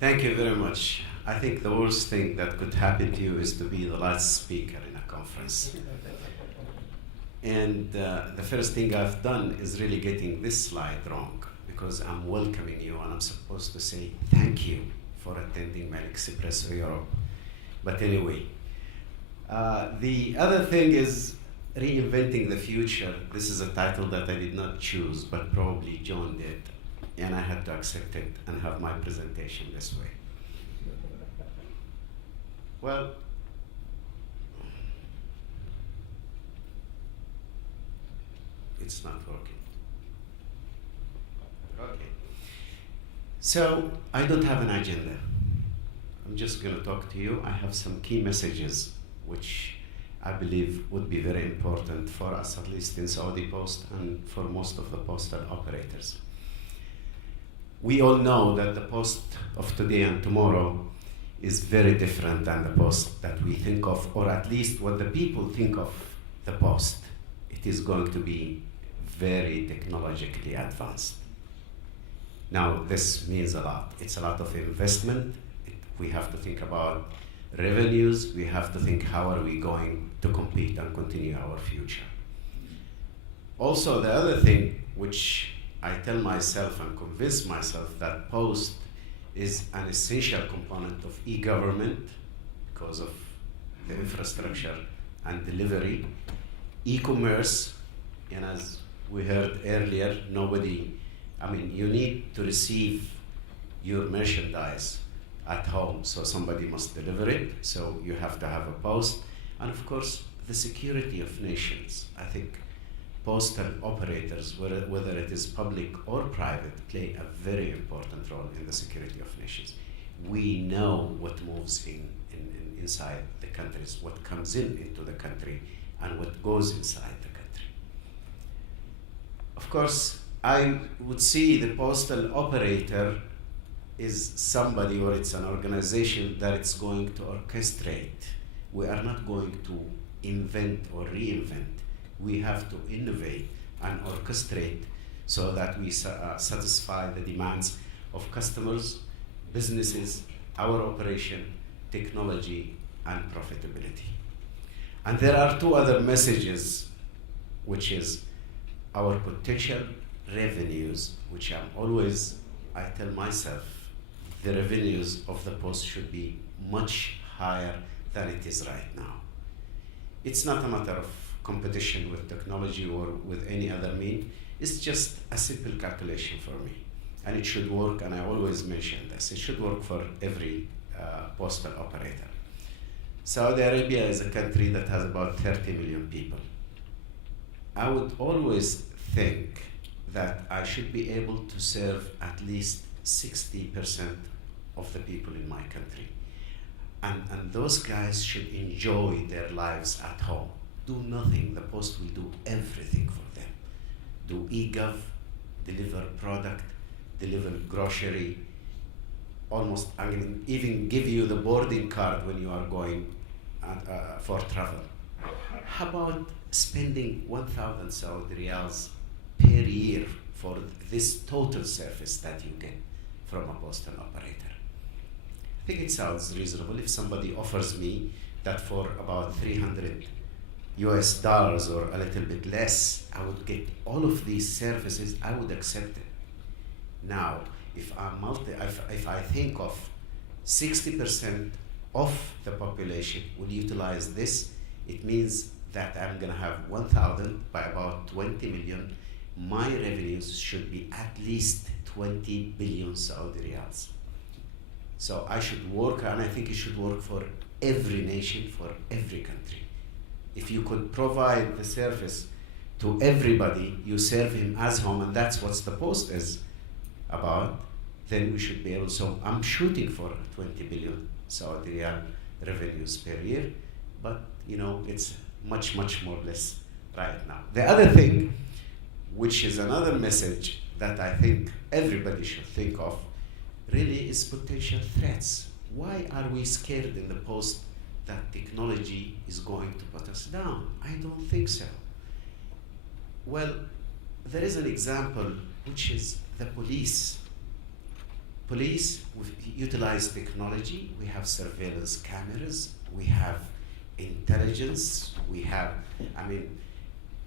Thank you very much. I think the worst thing that could happen to you is to be the last speaker in a conference. And the first thing I've done is really getting this slide wrong, because I'm welcoming you and I'm supposed to say thank you for attending WMX Expresso Europe. But anyway, the other thing is reinventing the future. This is a title that I did not choose, but probably John did. And I had to accept it and have my presentation this way. Well, it's not working. Okay. So I don't have an agenda. I'm just going to talk to you. I have some key messages which I believe would be very important for us, at least in Saudi Post and for most of the postal operators. We all know that the post of today and tomorrow is very different than the post that we think of, or at least what the people think of the post. It is going to be very technologically advanced. Now, this means a lot. It's a lot of investment. We have to think about revenues. We have to think, how are we going to compete and continue our future? Also, the other thing which I tell myself and convince myself that post is an essential component of e-government because of the infrastructure and delivery, e-commerce, and as we heard earlier, you need to receive your merchandise at home, so somebody must deliver it, so you have to have a post. And of course, the security of nations. I think postal operators, whether it is public or private, play a very important role in the security of nations. We know what moves inside the countries, what comes into the country, and what goes inside the country. Of course, I would see the postal operator is somebody, or it's an organization that it's going to orchestrate. We are not going to invent or reinvent. We have to innovate and orchestrate so that we satisfy the demands of customers, businesses, our operation, technology, and profitability. And there are two other messages, which is our potential revenues, which I tell myself, the revenues of the post should be much higher than it is right now. It's not a matter of competition with technology or with any other mean. It's just a simple calculation for me. And it should work, and I always mention this, it should work for every postal operator. Saudi Arabia is a country that has about 30 million people. I would always think that I should be able to serve at least 60% of the people in my country. And those guys should enjoy their lives at home. Do nothing, the post will do everything for them. Do e-gov, deliver product, deliver grocery, even give you the boarding card when you are going for travel. How about spending 1,000 Saudi riyals per year for this total service that you get from a postal operator? I think it sounds reasonable. If somebody offers me that for about $300 or a little bit less, I would get all of these services, I would accept it. Now, if I think of 60% of the population will utilize this, it means that I'm going to have 1,000 by about 20 million. My revenues should be at least 20 billion Saudi riyals. So I should work, and I think it should work for every nation, for every country. If you could provide the service to everybody, you serve him as home, and that's what the post is about, then we should be able. So I'm shooting for 20 billion Saudi riyal revenues per year, but it's much, much more less right now. The other thing, which is another message that I think everybody should think of, really is potential threats. Why are we scared in the post that technology is going to put us down? I don't think so. Well, there is an example, which is the police. police, we utilize technology. We have surveillance cameras. We have intelligence. We have, I mean,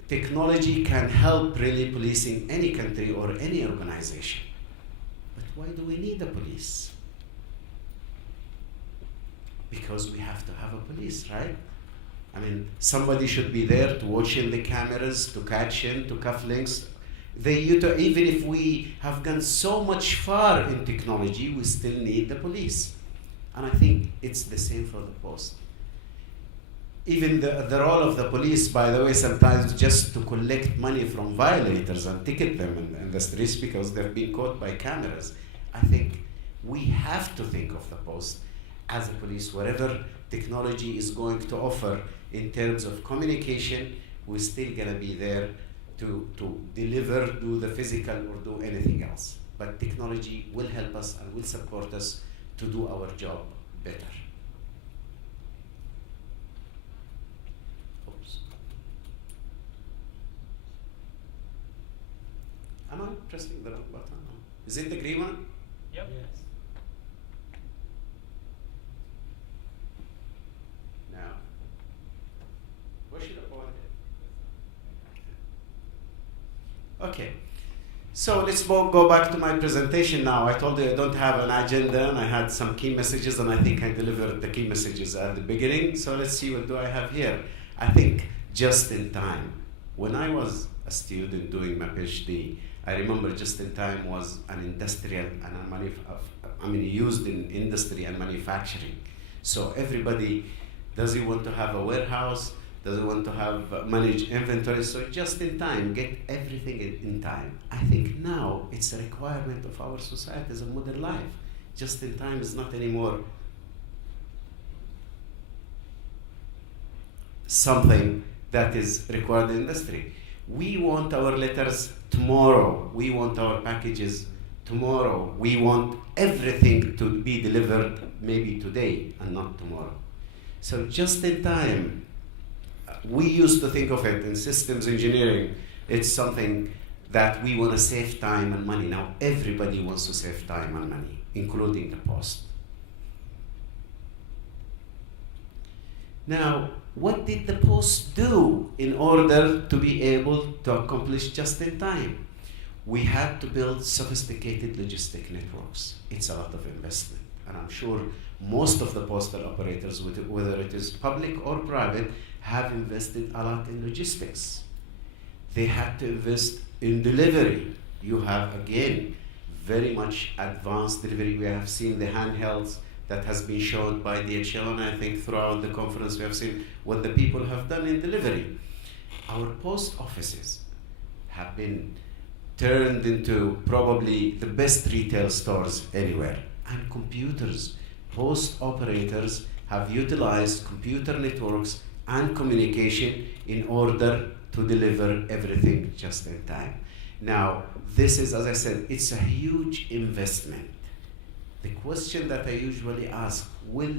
technology can help really policing any country or any organization. But why do we need a police? Because we have to have a police, right? I mean, somebody should be there to watch in the cameras, to catch in, to cufflinks. Even if we have gone so much far in technology, we still need the police. And I think it's the same for the post. Even the role of the police, by the way, sometimes just to collect money from violators and ticket them in the streets because they've been caught by cameras. I think we have to think of the post as a police. Whatever technology is going to offer in terms of communication, we're still gonna be there to deliver, do the physical or do anything else. But technology will help us and will support us to do our job better. Oops. Am I pressing the wrong button? No. Is it the green one? Yep. Yes. Now, where should I point it? Okay, so let's go back to my presentation now. I told you I don't have an agenda and I had some key messages and I think I delivered the key messages at the beginning. So let's see what do I have here. I think just in time. When I was a student doing my PhD, I remember just in time was an industrial and used in industry and manufacturing. So everybody, does he want to have a warehouse? Does he want to have manage inventory? So just in time, get everything in time. I think now it's a requirement of our society as a modern life. Just in time is not anymore something that is required in industry. We want our letters tomorrow. We want our packages tomorrow. We want everything to be delivered maybe today and not tomorrow. So just in time, we used to think of it in systems engineering. It's something that we want to save time and money. Now everybody wants to save time and money, including the post. Now, what did the post do in order to be able to accomplish just in time? We had to build sophisticated logistic networks. It's a lot of investment. And I'm sure most of the postal operators, whether it is public or private, have invested a lot in logistics. They had to invest in delivery. You have, again, very much advanced delivery. We have seen the handhelds that has been shown by DHL, and I think throughout the conference we have seen what the people have done in delivery. Our post offices have been turned into probably the best retail stores anywhere. And computers, post operators have utilized computer networks and communication in order to deliver everything just in time. Now, this is, as I said, it's a huge investment. The question that I usually ask, will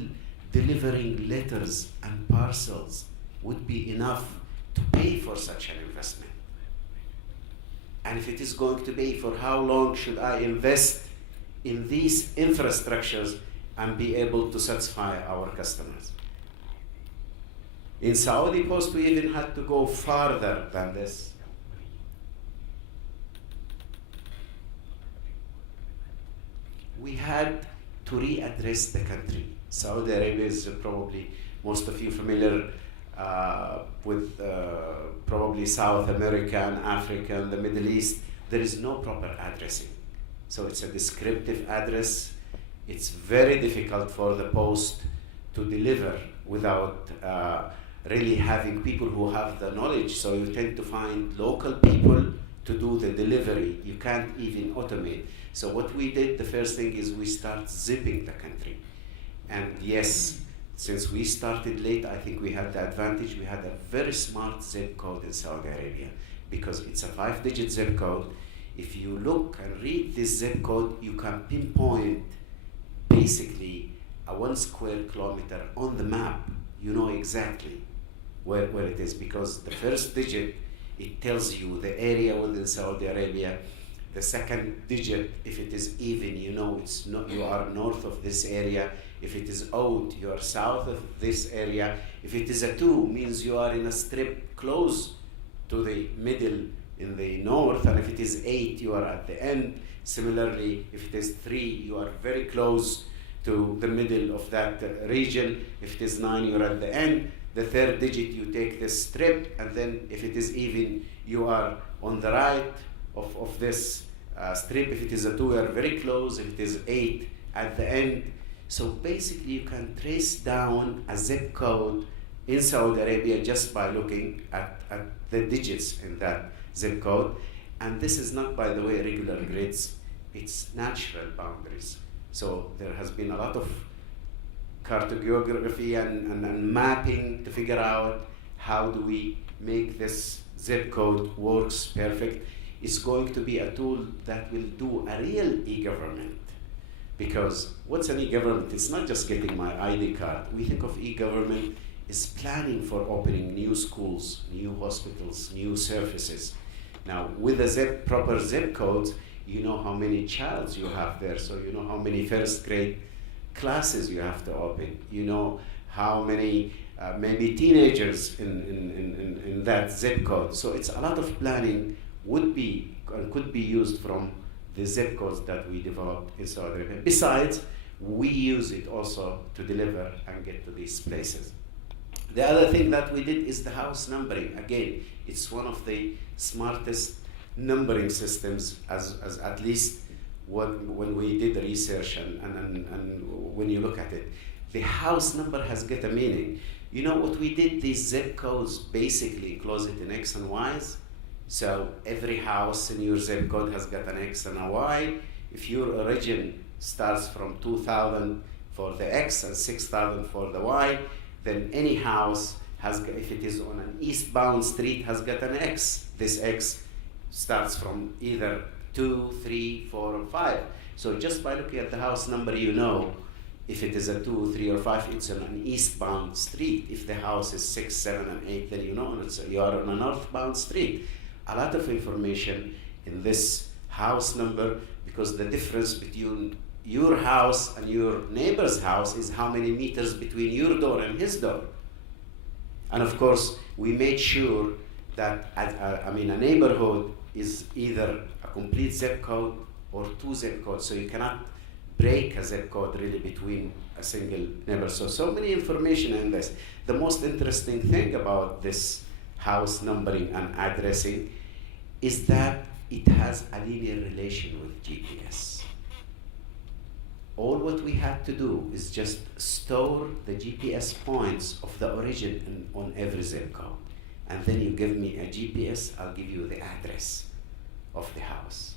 delivering letters and parcels would be enough to pay for such an investment? And if it is going to be, for how long should I invest in these infrastructures and be able to satisfy our customers? In Saudi Post, we even had to go farther than this. We had to readdress the country. Saudi Arabia is probably, most of you familiar with probably South America and Africa and the Middle East. There is no proper addressing. So it's a descriptive address. It's very difficult for the post to deliver without really having people who have the knowledge. So you tend to find local people to do the delivery. You can't even automate. So what we did, the first thing is we start zipping the country. And yes, since we started late, I think we had the advantage. We had a very smart zip code in Saudi Arabia because it's a 5-digit zip code. If you look and read this zip code, you can pinpoint basically a 1 square kilometer on the map. You know exactly where it is because the first digit, it tells you the area within Saudi Arabia The second digit, if it is even, you know it's not, you are north of this area. If it is odd, you are south of this area. If it is a 2, means you are in a strip close to the middle in the north, and if it is 8, you are at the end. Similarly, if it is 3, you are very close to the middle of that region. If it is 9, you are at the end. The third digit, you take this strip, and then if it is even, you are on the right of this strip. If it is a 2, you are very close. If it is 8, at the end. So basically, you can trace down a zip code in Saudi Arabia just by looking at the digits in that zip code. And this is not, by the way, regular grids. It's natural boundaries. So there has been a lot of cartography and mapping to figure out how do we make this zip code works perfect. It's going to be a tool that will do a real e-government. Because what's an e-government? It's not just getting my ID card. We think of e-government as planning for opening new schools, new hospitals, new services. Now, with the proper zip codes, you know how many childs you have there, so you know how many first grade classes you have to open. You know how many maybe teenagers in that zip code. So it's a lot of planning would be and could be used from the zip codes that we developed in Saudi Arabia. Besides, we use it also to deliver and get to these places. The other thing that we did is the house numbering. Again, it's one of the smartest numbering systems, as at least when we did the research and when you look at it. The house number has got a meaning. You know what we did? These zip codes basically enclose it in X and Y's. So every house in your zip code has got an X and a Y. If your origin starts from 2000 for the X and 6000 for the Y, then any house has, if it is on an eastbound street, has got an X. This X starts from either 2, 3, 4, or 5. So just by looking at the house number, you know if it is a 2, 3, or 5, it's on an eastbound street. If the house is 6, 7, and 8, then you know you are on a northbound street. A lot of information in this house number, because the difference between your house and your neighbor's house is how many meters between your door and his door. And of course, we made sure that a neighborhood is either a complete zip code or 2 zip codes, so you cannot break a zip code really between a single neighbor. So many information in this. The most interesting thing about this house numbering and addressing is that it has a linear relation with GPS. All what we had to do is just store the GPS points of the origin on every zip code. And then you give me a GPS, I'll give you the address of the house.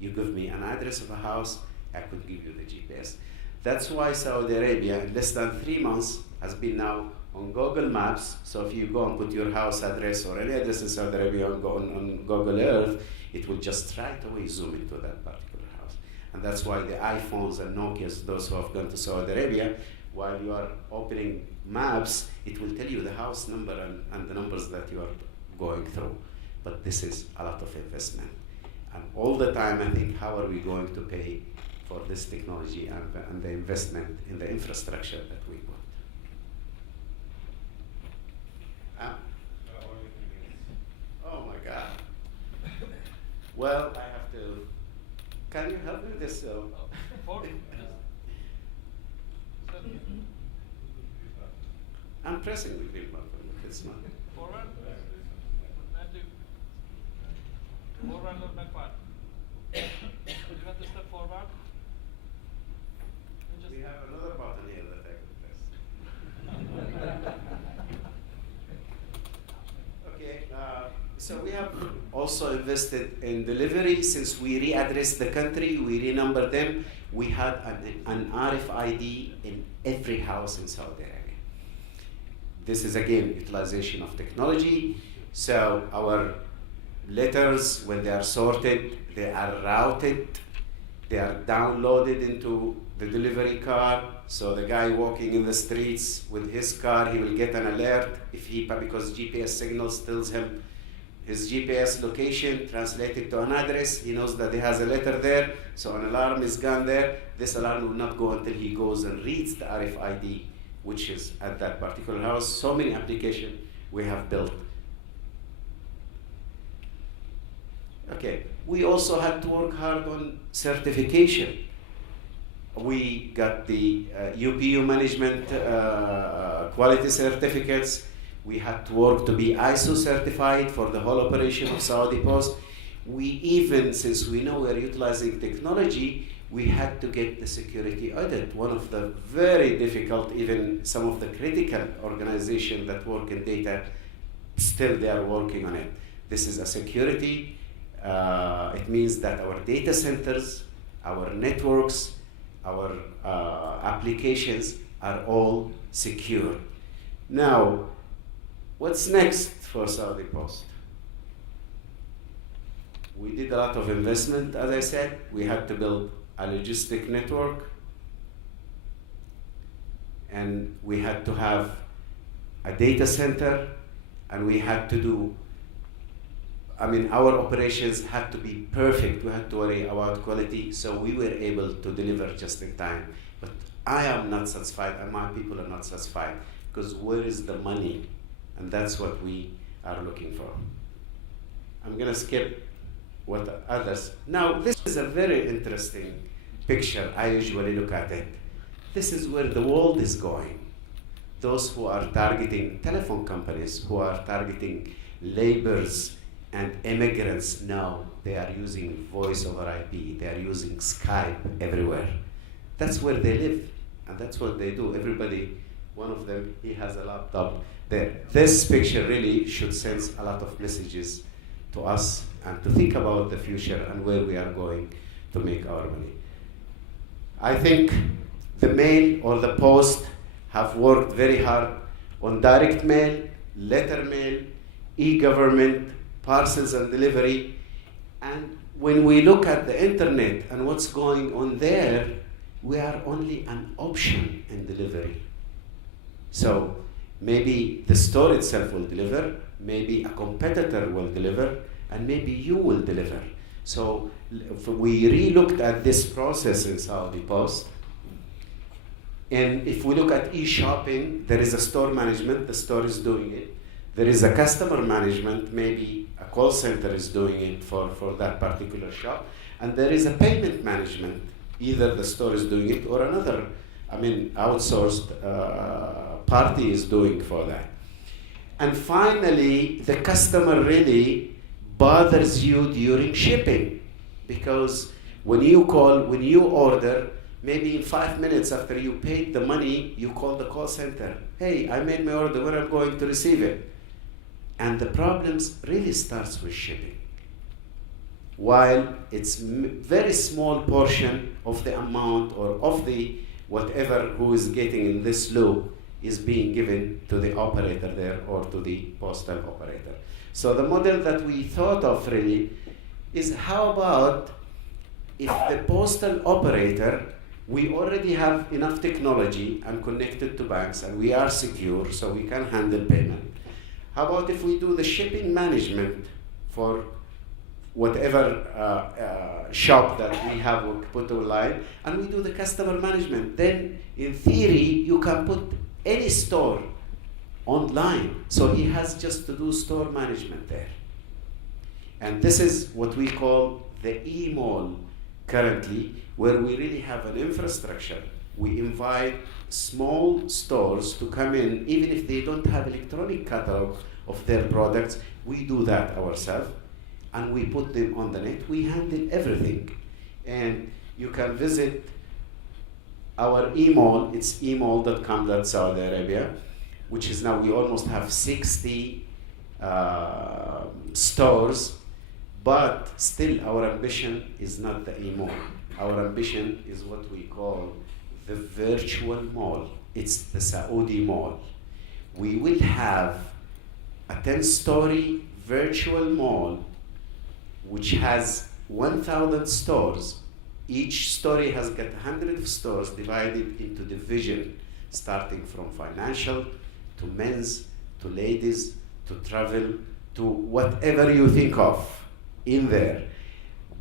You give me an address of a house, I could give you the GPS. That's why Saudi Arabia, in less than 3 months, has been now on Google Maps. So if you go and put your house address or any address in Saudi Arabia and go on Google Earth, it will just right away zoom into that particular house. And that's why the iPhones and Nokias, those who have gone to Saudi Arabia, while you are opening maps, it will tell you the house number and the numbers that you are going through. But this is a lot of investment. And all the time I think, how are we going to pay for this technology and the investment in the infrastructure that we put? Oh my God. Well, I have to. Can you help me with this? I'm pressing the green button. It's not. Forward. Forward or backward? Would you want to step forward? We have another button here that I can press. Okay, so we have also invested in delivery. Since we readdressed the country, we renumbered them. We had an RFID in every house in Saudi Arabia. This is again utilization of technology. So our letters, when they are sorted, they are routed, they are downloaded into the delivery car. So the guy walking in the streets with his car, he will get an alert if because GPS signals tells him his GPS location translated to an address. He knows that he has a letter there, so an alarm is gone there. This alarm will not go until he goes and reads the RFID, which is at that particular house. So many applications we have built. Okay, we also had to work hard on certification. We got the UPU management quality certificates. We had to work to be ISO certified for the whole operation of Saudi Post. We even, since we know we're utilizing technology, we had to get the security audit. One of the very difficult, even some of the critical organizations that work in data, still they are working on it. This is a security. It means that our data centers, our networks, our applications are all secure. Now, what's next for Saudi Post? We did a lot of investment, as I said. We had to build a logistic network, and we had to have a data center, and we had to do, our operations had to be perfect. We had to worry about quality, so we were able to deliver just in time. But I am not satisfied, and my people are not satisfied, because where is the money? And that's what we are looking for. I'm gonna skip what others. Now, this is a very interesting picture. I usually look at it. This is where the world is going. Those who are targeting telephone companies, who are targeting laborers and immigrants, now they are using voice over IP. They are using Skype everywhere. That's where they live, and that's what they do. Everybody, one of them, he has a laptop there. This picture really should send a lot of messages to us and to think about the future and where we are going to make our money. I think the mail or the post have worked very hard on direct mail, letter mail, e-government, parcels and delivery. And when we look at the internet and what's going on there, we are only an option in delivery. So maybe the store itself will deliver, maybe a competitor will deliver, and maybe you will deliver. So if we re-looked at this process in Saudi Post, and if we look at e-shopping, there is a store management, the store is doing it. There is a customer management, maybe a call center is doing it for that particular shop. And there is a payment management, either the store is doing it or another, outsourced party is doing for that. And finally, the customer really bothers you during shipping, because when you call, when you order, maybe in 5 minutes after you paid the money, you call the call center. Hey, I made my order, when I'm going to receive it. And the problems really starts with shipping. While it's very small portion of the amount or of the whatever who is getting in this loop is being given to the operator there or to the postal operator. So the model that we thought of really is, how about if the postal operator, we already have enough technology and connected to banks and we are secure so we can handle payment. How about if we do the shipping management for whatever shop that we have put online, and we do the customer management? Then in theory you can put any store online, so he has just to do store management there. And this is what we call the e-mall currently, where we really have an infrastructure. We invite small stores to come in, even if they don't have electronic catalog of their products. We do that ourselves, and we put them on the net. We handle everything. And you can visit our e-mall, it's emall.com.Saudi Arabia, which is now, we almost have 60 stores, but still our ambition is not the e-mall. Our ambition is what we call the virtual mall. It's the Saudi mall. We will have a 10-story virtual mall which has 1,000 stores. Each story has got 100 stores divided into division, starting from financial, to men's, to ladies, to travel, to whatever you think of in there.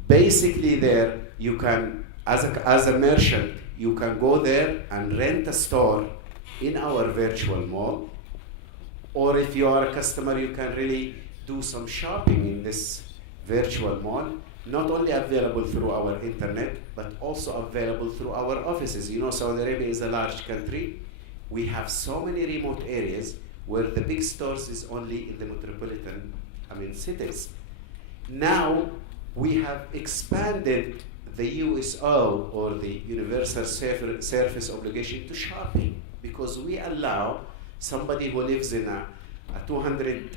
Basically there, you can, as a merchant, you can go there and rent a store in our virtual mall, or if you are a customer, you can really do some shopping in this virtual mall, not only available through our internet, but also available through our offices. You know, Saudi Arabia is a large country. We have so many remote areas where the big stores is only in the metropolitan, cities. Now, we have expanded the USO, or the Universal Service Obligation, to shopping, because we allow somebody who lives in a 200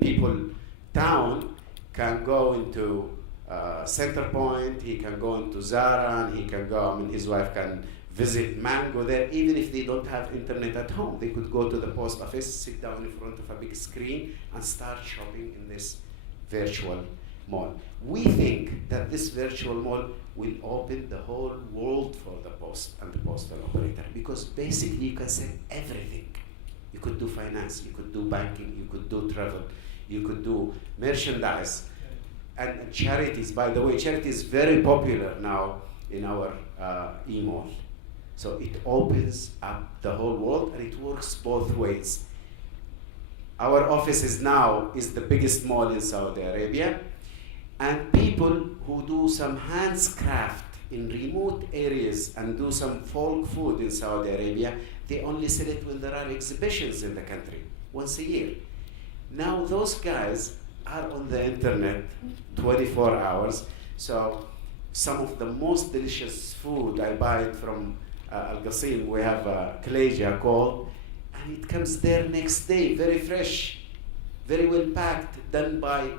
people town can go into Center Point, he can go into Zara, and he can go, his wife can visit Mango there, even if they don't have internet at home. They could go to the post office, sit down in front of a big screen, and start shopping in this virtual mall. We think that this virtual mall will open the whole world for the post and the postal operator, because basically you can sell everything. You could do finance, you could do banking, you could do travel, you could do merchandise, and charities. By the way, charity is very popular now in our e-mall. So it opens up the whole world, and it works both ways. Our office is the biggest mall in Saudi Arabia, and people who do some handcraft in remote areas and do some folk food in Saudi Arabia, they only sell it when there are exhibitions in the country, once a year. Now those guys are on the internet 24 hours, so some of the most delicious food, I buy it from Al Qasim. We have a Kaleja called, and it comes there next day, very fresh, very well packed, done by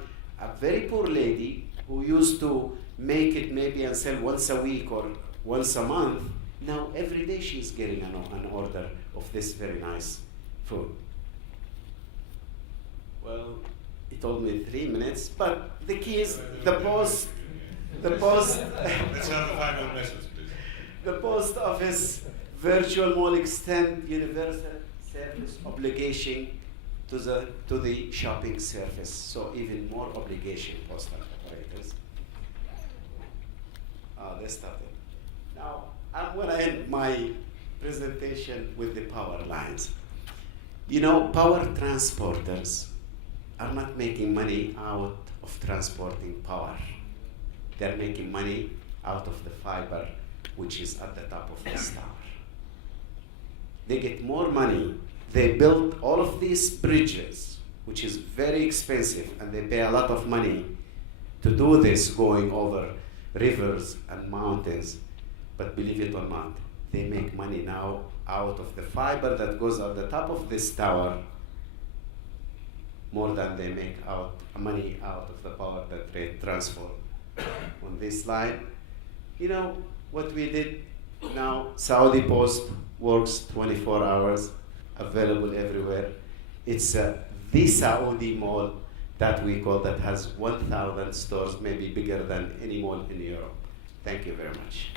a very poor lady who used to make it maybe and sell once a week or once a month. Now every day she's getting an order of this very nice food. Well, it told me 3 minutes, but the key is the post. Let's have the final message, please. The post office virtual mall extend universal service obligation to the shopping service. So even more obligation, postal operators. They started. Now I'm going to end my presentation with the power lines. You know, power transporters are not making money out of transporting power. They're making money out of the fiber which is at the top of this tower. They get more money. They build all of these bridges, which is very expensive, and they pay a lot of money to do this, going over rivers and mountains. But believe it or not, they make money now out of the fiber that goes at the top of this tower, more than they make money out of the power that they transfer on this line. You know what we did now? Saudi Post works 24 hours, available everywhere. It's the Saudi mall that we call, that has 1,000 stores, maybe bigger than any mall in Europe. Thank you very much.